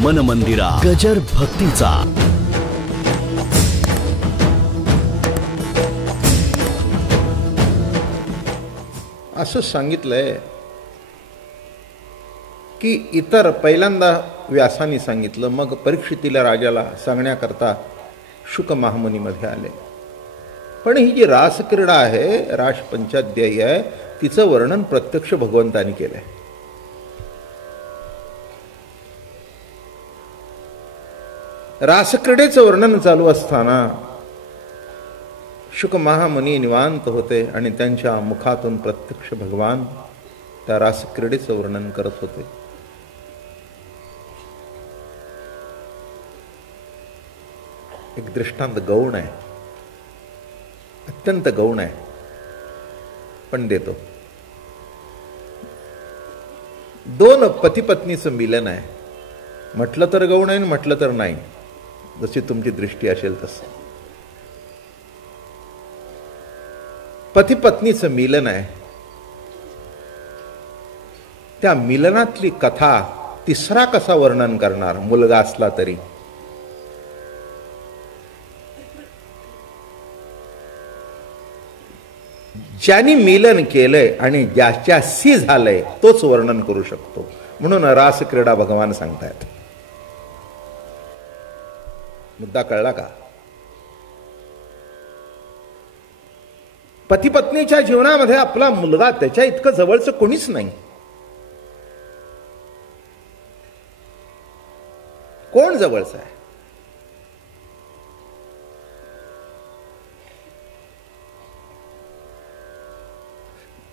मन मंदिरा गजर भक्तीचा. असं सांगितलंय की इतर पहिल्यांदा व्यासाने सांगितलं, मग परीक्षितीला राजाला सांगण्याकरता शुक महामुनीमध्ये आले. पण ही जी रासक्रीडा आहे, रास पंचाध्यायी आहे, तिचं वर्णन प्रत्यक्ष भगवंतानी केलंय. रासक्रीडेचं वर्णन चालू असताना शुक महामुनी निवांत होते आणि त्यांच्या मुखातून प्रत्यक्ष भगवान त्या रासक्रीडेचं वर्णन करत होते. एक दृष्टांत गौण आहे, अत्यंत गौण आहे, पण देतो. दोन पती पत्नीचं मिलन आहे. म्हटलं तर गौण आहे, म्हटलं तर नाही, जशी तुमची दृष्टी असेल तसं. पती पत्नीचं मिलन आहे. त्या मिलनातली कथा तिसरा कसा वर्णन करणार, मुलगा असला तरी? ज्यांनी मिलन केलंय आणि ज्याच्याशी झालंय तोच वर्णन करू शकतो. म्हणून रासक्रीडा भगवान सांगतायत. मुद्दा कळला का? पती पत्नीच्या जीवनामध्ये आपला मुलगा त्याच्या इतकं जवळचं कोणीच नाही. कोण जवळचं आहे?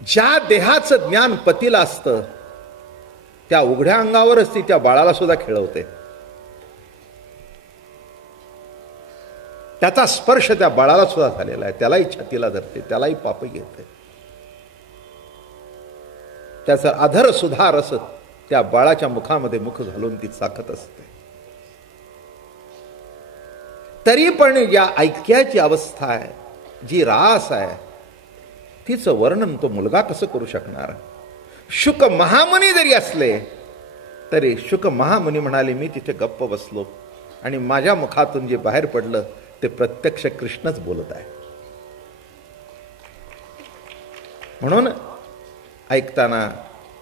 ज्या देहाचं ज्ञान पतीला असतं त्या उघड्या अंगावरच ती त्या बाळाला सुद्धा खेळवते. त्याचा स्पर्श त्या बाळाला सुद्धा झालेला आहे. त्यालाही छातीला धरते, त्यालाही पाप घेते. त्याचा अधर सुद्धा रस त्या बाळाच्या मुखामध्ये मुख घालून ती चाकत असते. तरी पण या ऐक्याची अवस्था आहे, जी रास आहे, तिचं वर्णन तो मुलगा कसं करू शकणार? शुक महामुनी जरी असले तरी शुक महामुनी म्हणाले, मी तिथे गप्प बसलो आणि माझ्या मुखातून जे बाहेर पडलं ते प्रत्यक्ष कृष्णच बोलत आहे. म्हणून ऐकताना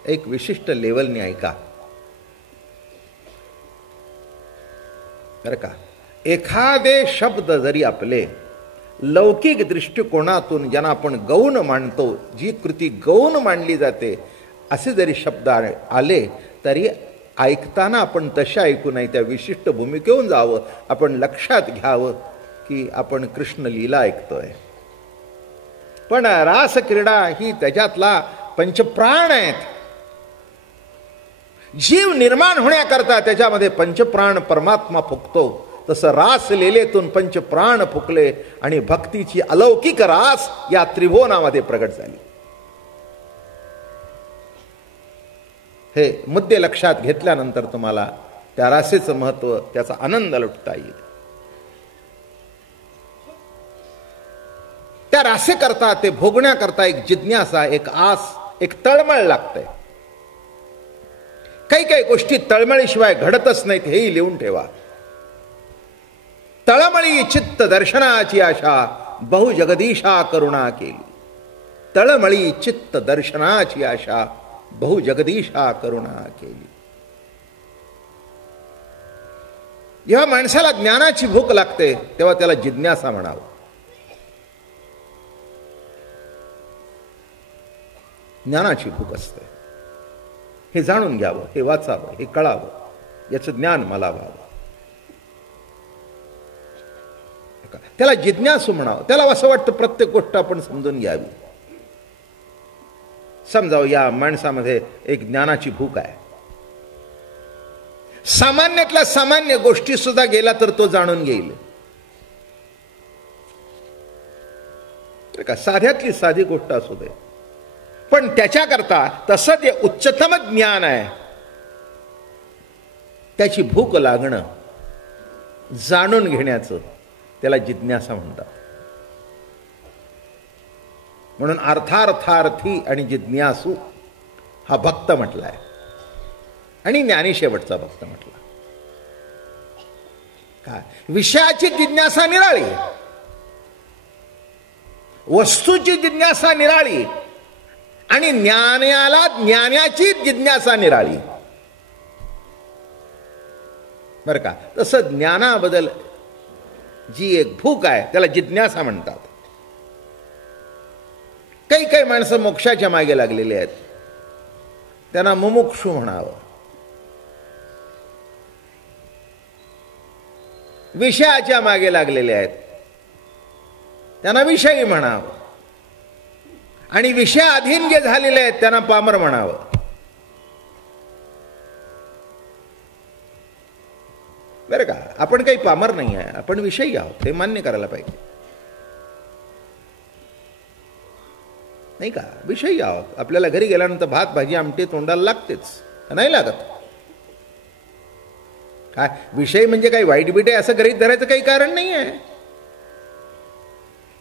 एक विशिष्ट लेवलने ऐका बरं का. एखादे शब्द जरी आपले लौकिक दृष्टिकोनातून ज्यांना आपण गौण मानतो, जी कृती गौण मानली जाते, असे जरी शब्द आले तरी ऐकताना आपण तशा ऐकू नये, त्या विशिष्ट भूमिकेहून जावं. आपण लक्षात घ्यावं की आपण कृष्ण लीला ऐकतोय. पण रासक्रीडा ही त्याच्यातला पंचप्राण आहेत. जीव निर्माण होण्याकरता त्याच्यामध्ये पंचप्राण परमात्मा फुकतो. तसं रास लीलेतून पंचप्राण फुकले आणि भक्तीची अलौकिक रास या त्रिभुवनामध्ये प्रगट झाली. हे मुद्दे लक्षात घेतल्यानंतर तुम्हाला त्या रासेचं महत्व, त्याचा आनंद लुटता येईल. त्या रासेकरता, ते भोगण्याकरता एक जिज्ञासा, एक आस, एक तळमळ लागते. काही काही गोष्टी तळमळीशिवाय घडतच नाहीत, हेही लिहून ठेवा. तळमळी चित्त दर्शनाची आशा, बहु जगदीशा करुणा केली. तळमळी चित्त दर्शनाची आशा, बहु जगदीशा करुणा केली. जेव्हा माणसाला ज्ञानाची भूक लागते तेव्हा त्याला जिज्ञासा म्हणावं. ज्ञानाची भूक असते. हे जाणून घ्यावं, हे वाचावं, हे कळावं, याचं ज्ञान मला व्हावं. त्याला जिज्ञासू म्हणावं. त्याला असं वाटतं प्रत्येक गोष्ट आपण समजून घ्यावी. समजावं, या माणसामध्ये एक ज्ञानाची भूक आहे. सामान्यातल्या सामान्य गोष्टी सुद्धा गेला तर तो जाणून घेईल. का साध्यातली साधी गोष्ट असू दे, पण त्याच्याकरता तसं ते उच्चतम ज्ञान आहे. त्याची भूक लागणं, जाणून घेण्याचं, त्याला जिज्ञासा म्हणतात. म्हणून अर्थार्थार्थी आणि जिज्ञासू हा भक्त म्हटलाय आणि ज्ञानी शेवटचा भक्त म्हटला. काय विषयाची जिज्ञासा निराळी, वस्तूची जिज्ञासा निराळी आणि ज्ञानाची जिज्ञासा निराळी. बर का? तसं ज्ञानाबद्दल जी एक भूक आहे त्याला जिज्ञासा म्हणतात. काही काही माणसं मोक्षाच्या मागे लागलेली आहेत, त्यांना मुमुक्षू म्हणावं. विषयाच्या मागे लागलेले आहेत, त्यांना विषयी म्हणावं. आणि विषयाधीन जे झालेले आहेत त्यांना पामर म्हणावं. बरं का? आपण काही पामर नाही आहे, आपण विषयी आहोत, हे मान्य करायला पाहिजे, नाही का? विषयी आहोत. आपल्याला घरी गेल्यानंतर भात भाजी आमटी तोंडाला लागतेच, नाही लागत? काय विषय म्हणजे काही वाईट बिटे असं गरीब धरायचं काही कारण नाही आहे.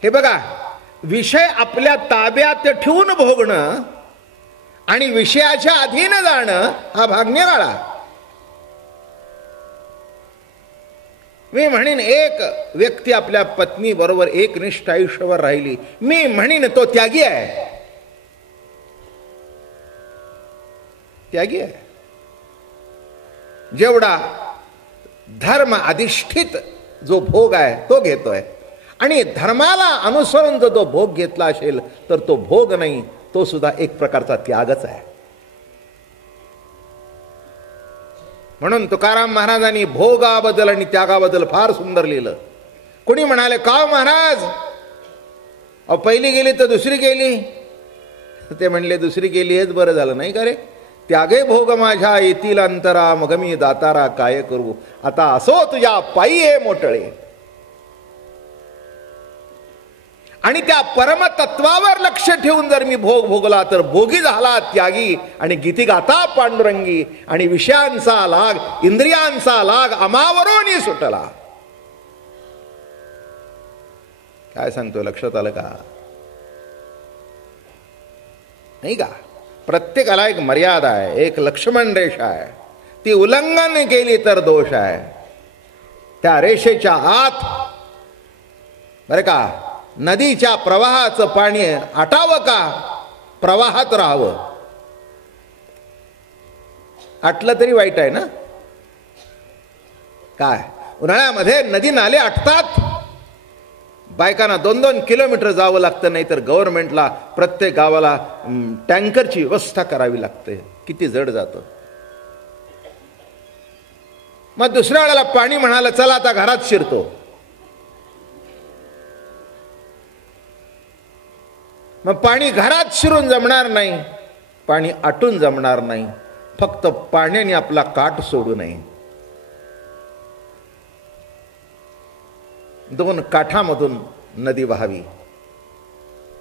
हे बघा, विषय आपल्या ताब्यात ठेवून भोगणं आणि विषयाच्या अधीन जाणं हा भाग निराळा. मी म्हणेन एक व्यक्ती आपल्या पत्नी बरोबर एकनिष्ठ आयुष्यभर राहिली, मी म्हणेन तो त्यागी आहे. त्यागी आहे. जेवढा धर्म अधिष्ठित जो भोग आहे तो घेतोय, आणि धर्माला अनुसरून जो भोग घेतला असेल तर तो भोग नाही, तो सुद्धा एक प्रकारचा त्यागच आहे. म्हणून तुकाराम महाराजांनी भोगाबद्दल आणि त्यागाबद्दल फार सुंदर लिहिलं. कोणी म्हणाले, का महाराज, अहो पहिली गेली तर दुसरी गेली? ते म्हणले, दुसरी गेली हेच बरं झालं नाही का रे? त्यागे भोग माझ्या येतील अंतरा, मग मी दातारा काय करू, आता असो तुझ्या पायी हे मोठळे. आणि त्या परमतत्वावर लक्ष ठेवून जर मी भोग भोगला तर भोगी झाला त्यागी, आणि गीती गाता पांडुरंगी, आणि विषयांचा लाग इंद्रियांचा लाग अमावरोनी सुटला. काय सांगतो, लक्षात आलं का? नाही का? प्रत्येकाला एक मर्यादा आहे, एक लक्ष्मण रेषा आहे, ती उल्लंघन केली तर दोष आहे. त्या रेषेच्या आत बरं का नदीच्या प्रवाहाचं पाणी आटावं का प्रवाहात राहावं? आटलं तरी वाईट आहे ना? काय उन्हाळ्यामध्ये नदी नाले आटतात, बायकांना 2-2 किलोमीटर जावं लागतं, नाही तर गव्हर्नमेंटला प्रत्येक गावाला टँकरची व्यवस्था करावी लागते. किती जड जातं. मग दुसऱ्या वेळेला पाणी म्हणाला, चला आता घरात शिरतो. मग पाणी घरात शिरून जमणार नाही, पाणी आटून जमणार नाही. फक्त पाण्याने आपला काठ सोडू नये. 2 काठामधून नदी वाहावी.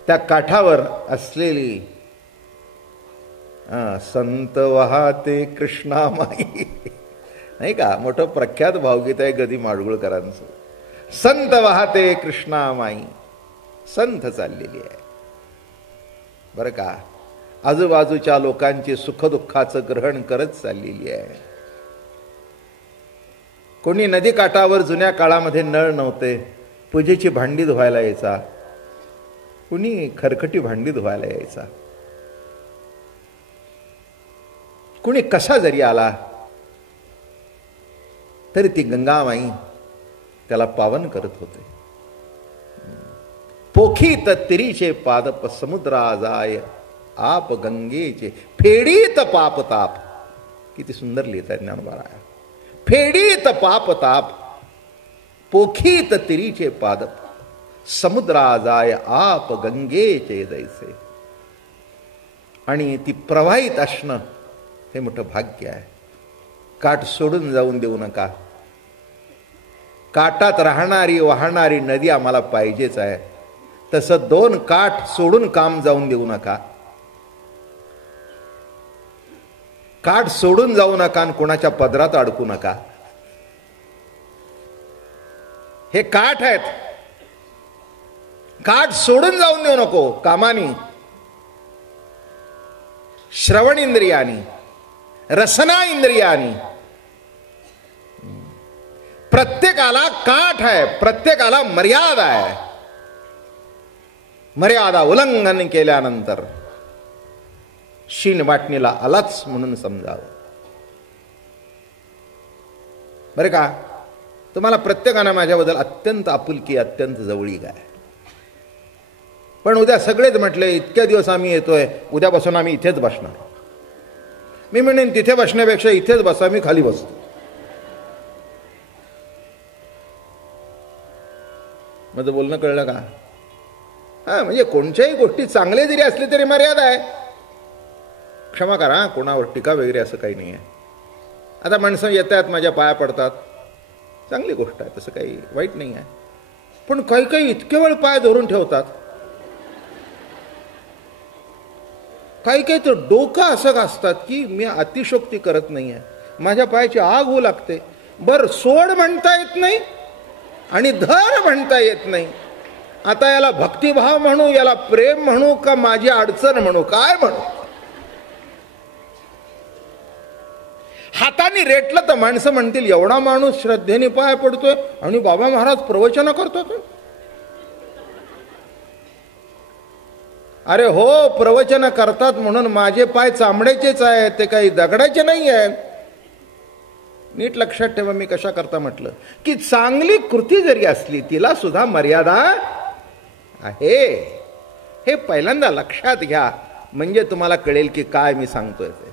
त्या काठावर असलेली संत वाहते कृष्णामाई, नाही का? मोठं प्रख्यात भावगीत आहे गदी माडगुळकरांचं. संत वाहते कृष्णामाई, संत चाललेली आहे बरं का. आजूबाजूच्या लोकांची सुखदुःखाचं ग्रहण करत चाललेली आहे. कोणी नदी काठावर जुन्या काळामध्ये नळ नव्हते, पूजेची भांडी धुवायला यायचा, कुणी खरकटी भांडी धुवायला यायचा. कुणी कसा जरी आला तरी ती गंगामाई त्याला पावन करत होते. पोखीत तिरीचे पादप समुद्रा जाय, आप गंगेचे फेडीत पाप ताप. किती सुंदर लिहितात ज्ञानोबा. फेडीत पाप ताप, पोखीत तिरीचे पादप समुद्रा जाय, आप गंगेचे जैसे. आणि ती प्रवाहित असणं हे मोठं भाग्य आहे. काठ सोडून जाऊन देऊ नका. काठात राहणारी वाहणारी नदी आम्हाला पाहिजेच आहे. तसं 2 काठ सोडून काम जाऊन देऊ नका. काठ सोडून जाऊ नका आणि कोणाच्या पदरात अडकू नका. हे काठ आहेत, काठ सोडून जाऊन देऊ नको. कामानी, श्रवण इंद्रियानी, रसना इंद्रियानी, प्रत्येक प्रत्येकाला काठ आहे, प्रत्येकाला मर्यादा आहे. मर्यादा उल्लंघन केल्यानंतर शीन वाटणीला आलाच म्हणून समजावं. बरे का, तुम्हाला प्रत्येकानं माझ्याबद्दल अत्यंत आपुलकी, अत्यंत जवळीक आहे. पण उद्या सगळेच म्हटले इतक्या दिवस आम्ही येतोय, उद्यापासून आम्ही इथेच बसणार. मी म्हणेन तिथे बसण्यापेक्षा इथेच बसा, मी खाली बसतो. माझं बोलणं कळलं का? हा, म्हणजे कोणत्याही गोष्टी चांगले जरी असले तरी मर्यादा आहे. क्षमा करा, कोणावर टीका वगैरे असं काही नाही आहे. आता माणसं येतात, माझ्या पाया पडतात, चांगली गोष्ट आहे, तसं काही वाईट नाही आहे. पण काही काही इतके वेळ पाय धरून ठेवतात, काही काही तर डोकं असं घासतात की मी अतिशोक्ती करत नाही आहे, माझ्या पायाची आग होऊ लागते. बर, सोड म्हणता येत नाही आणि धर म्हणता येत नाही. आता याला भक्तिभाव म्हणू, याला प्रेम म्हणू, का माझी अडचण म्हणू, काय म्हणू? हाताने रेटलं तर माणसं म्हणतील एवढा माणूस श्रद्धेने पाय पडतोय आणि बाबा महाराज प्रवचन करतात. अरे हो, प्रवचन करतात म्हणून माझे पाय चामड्याचेच आहेत, ते काही दगडाचे नाही आहेत. नीट लक्षात ठेवा मी कशा करता म्हटलं की चांगली कृती जरी असली तिला सुद्धा मर्यादा आहे. हे पहिल्यांदा लक्षात घ्या, म्हणजे तुम्हाला कळेल की काय मी सांगतोय ते.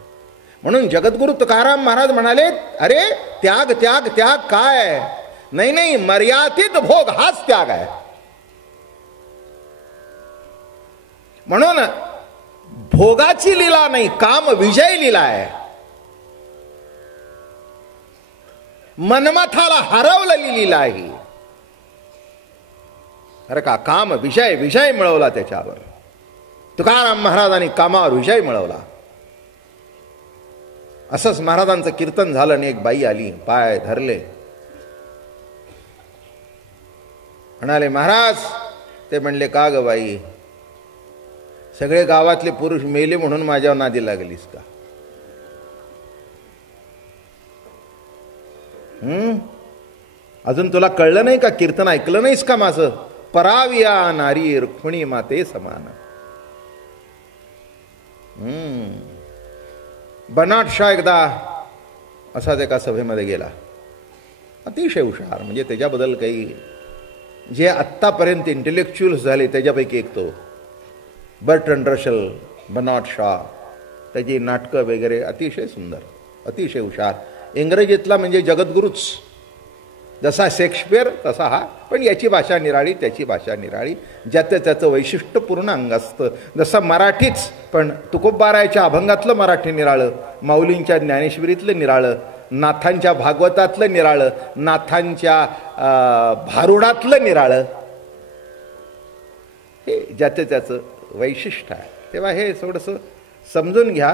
म्हणून जगद्गुरु तुकाराम महाराज म्हणाले, अरे त्याग त्याग त्याग काय? नाही नाही, मर्यादित भोग हाच त्याग आहे. म्हणून भोगाची लीला नाही, काम विजय लीला आहे. मनमथाला हरवलेली लीला आहे. अरे का, काम विजय, विजय मिळवला त्याच्यावर. तुकाराम महाराजांनी कामावर विजय मिळवला. असंच महाराजांचं कीर्तन झालं आणि एक बाई आली, पाय धरले, म्हणाले महाराज. ते म्हणले का ग बाई, सगळे गावातले पुरुष मेले म्हणून माझ्यावर नादी लागलीस का? अजून तुला कळलं नाही का? कीर्तन ऐकलं नाहीस का माझं? पराविया नारी रुक्मिणी माते समान. बनाट शाह एकदा असाच एका सभेमध्ये गेला, अतिशय हुशार, म्हणजे त्याच्याबद्दल काही जे आत्तापर्यंत इंटेलेक्च्युअल्स झाले त्याच्यापैकी एक तो बर्ट्रंड रशल, बनाट शाह. त्याची नाटकं वगैरे अतिशय सुंदर, अतिशय हुशार. इंग्रजीतला म्हणजे जगद्गुरूच. जसा शेक्सपियर तसा हा, पण याची भाषा निराळी, त्याची भाषा निराळी, ज्याचं त्याचं वैशिष्ट्यपूर्ण अंग असतं. जसं मराठीच, पण तुकोबारायच्या अभंगातलं मराठी निराळं, माऊलींच्या ज्ञानेश्वरीतलं निराळं, नाथांच्या भागवतातलं निराळं, नाथांच्या भारुडातलं निराळं. हे ज्याचं त्याचं वैशिष्ट्य आहे. तेव्हा हे थोडंसं समजून घ्या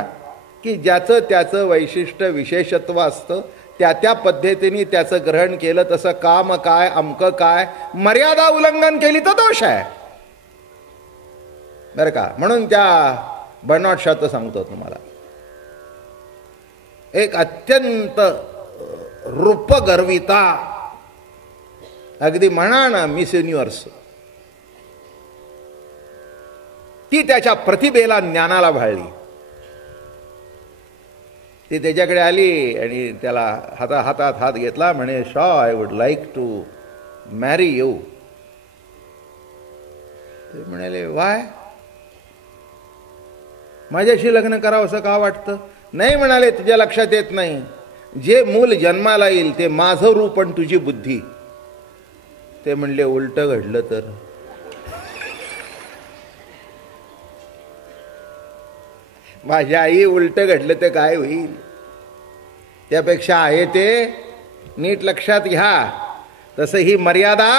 की ज्याचं त्याचं वैशिष्ट्य विशेषत्व असतं, त्या त्या पद्धतीने त्याचं ग्रहण केलं. तसं काम काय, अमकं काय, मर्यादा उल्लंघन केली तर दोष आहे, बरं का. म्हणून त्या बनाट शाहचं सांगतो तुम्हाला, एक अत्यंत रूपगर्विता, अगदी म्हणा ना मिस युनिव्हर्स, ती त्याच्या प्रतिभेला, ज्ञानाला भाळली. ती त्याच्याकडे आली आणि त्याला हातात हात घेतला, म्हणे शॉ, I would like to marry you. ते म्हणाले वाय, माझ्याशी लग्न करावं असं का वाटतं? नाही म्हणाले, तुझ्या लक्षात येत नाही, जे मूल जन्माला येईल ते माझं रूप आणि तुझी बुद्धी. ते म्हणले उलट घडलं तर? माझ्या आई उलट घडलं तर काय होईल? त्यापेक्षा आहे ते नीट लक्षात घ्या. तसं ही मर्यादा,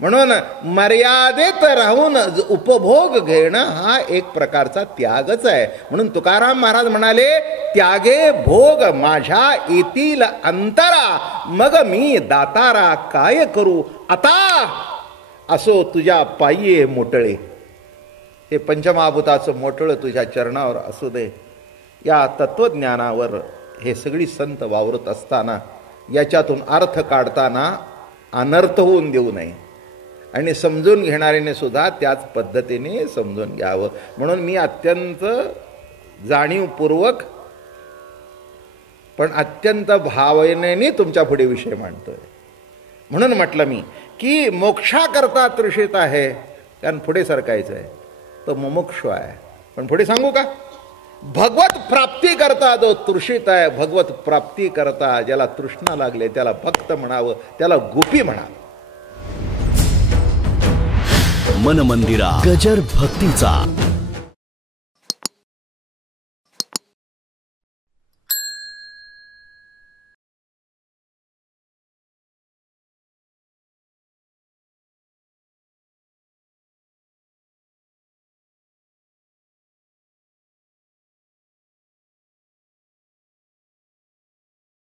म्हणून मर्यादेत राहून उपभोग घेणं हा एक प्रकारचा त्यागच आहे. म्हणून तुकाराम महाराज म्हणाले, त्यागे भोग माझ्या येतील अंतरा, मग मी दातारा काय करू आता, असो तुझ्या पायी मोटळे. हे पंचमहाभूताचं मोठळं तुझ्या चरणावर असू दे. या तत्वज्ञानावर हे सगळी संत वावरत असताना याच्यातून अर्थ काढताना अनर्थ होऊन देऊ नये आणि समजून घेणाऱ्याने सुद्धा त्याच पद्धतीने समजून घ्यावं. म्हणून मी अत्यंत जाणीवपूर्वक पण अत्यंत भावनेने तुमच्या पुढे विषय मांडतोय. म्हणून म्हटलं मी की मोक्षाकरता तृषित आहे, कारण पुढे सरकायचं आहे, तो मुमुक्षु आहे. पण पुढे सांगू का, भगवत प्राप्ती करता जो तृषित आहे, भगवत प्राप्ती करता ज्याला तृष्णा लागले त्याला भक्त म्हणावं, त्याला गोपी म्हणावं. मन मंदिरा गजर भक्तीचा.